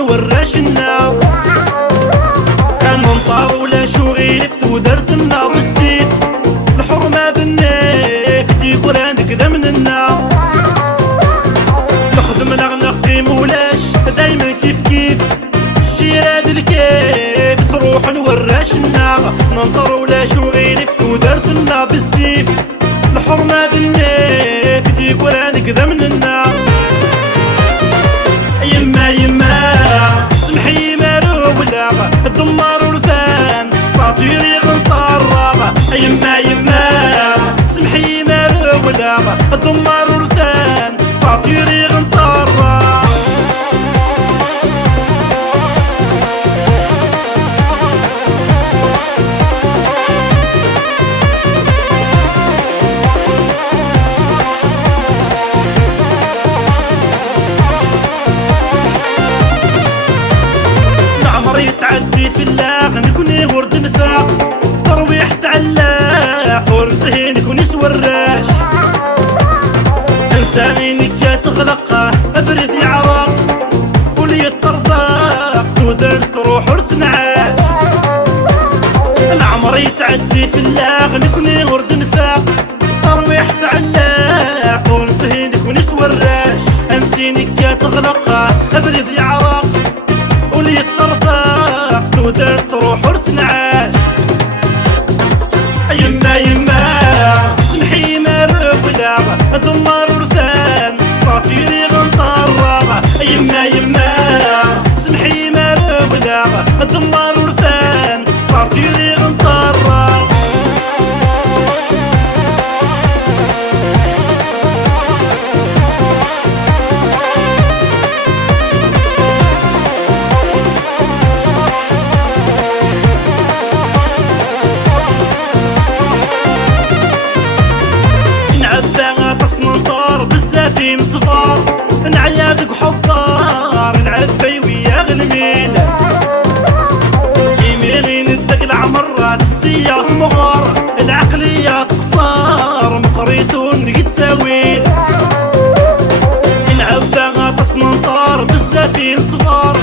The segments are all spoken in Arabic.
وراشنا كان منطار ولا شغيل ودرتنا بالسيف الحرمة بالنيف يقول نقدم لنا نخدم نقي مولاش دايما كيف كيف الشيراد الكيف تروح نوراشنا ننطر ولا شغيل ودرتنا بالسيف الحرمة بالنيف يقول نقدم لنا يما يما سمحي مارو ولا الدمار ورثان ساطيري غنطار يما يما سمحي مارو ولا الدمار ورثان ساطيري غنطار يتعدي في اللاغ نكوني ورد نفاق ترويح تعلاق ورزهين نكوني سوراش انسانينك يا تغلق ابرد يعرق ولي الطرزاق تودر تروح ورتنعاش العمر يتعدي في اللاغ نكوني ورد نفاق ترويح تعلاق ورزهين نكوني سوراش انسانينك يا تغلق ابرد يعرق ولي الطرزاق تودر تروح ورتنعاش يما يما سمحي مارو ولا دمار ورثان صافيري غنطار يما يما سمحي مارو ولا دمار ورثان صافيري غنطار بزافين صفار نعيادك حبار نعبي ويا غلميل يميلين الدقل عمرات السياط مغار العقليات خصار مقريتون قد ساويل نعبا تصنطار بزافين صفار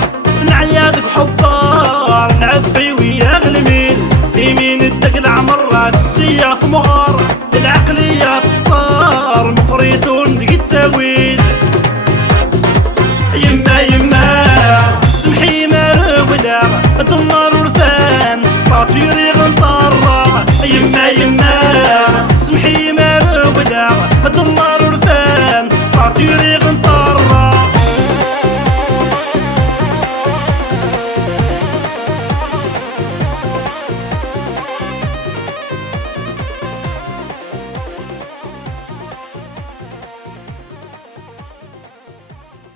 نعيادك حبار نعبي ويا غلميل يمين الدقل عمرات السياط مغار العقليات خصار مقريتون قد ساويل يما يما سمحي مارو ولا دمار ورثان ساطيري غنطار يما يما سمحي مارو ولا دمار ورثان ساطيري غنطار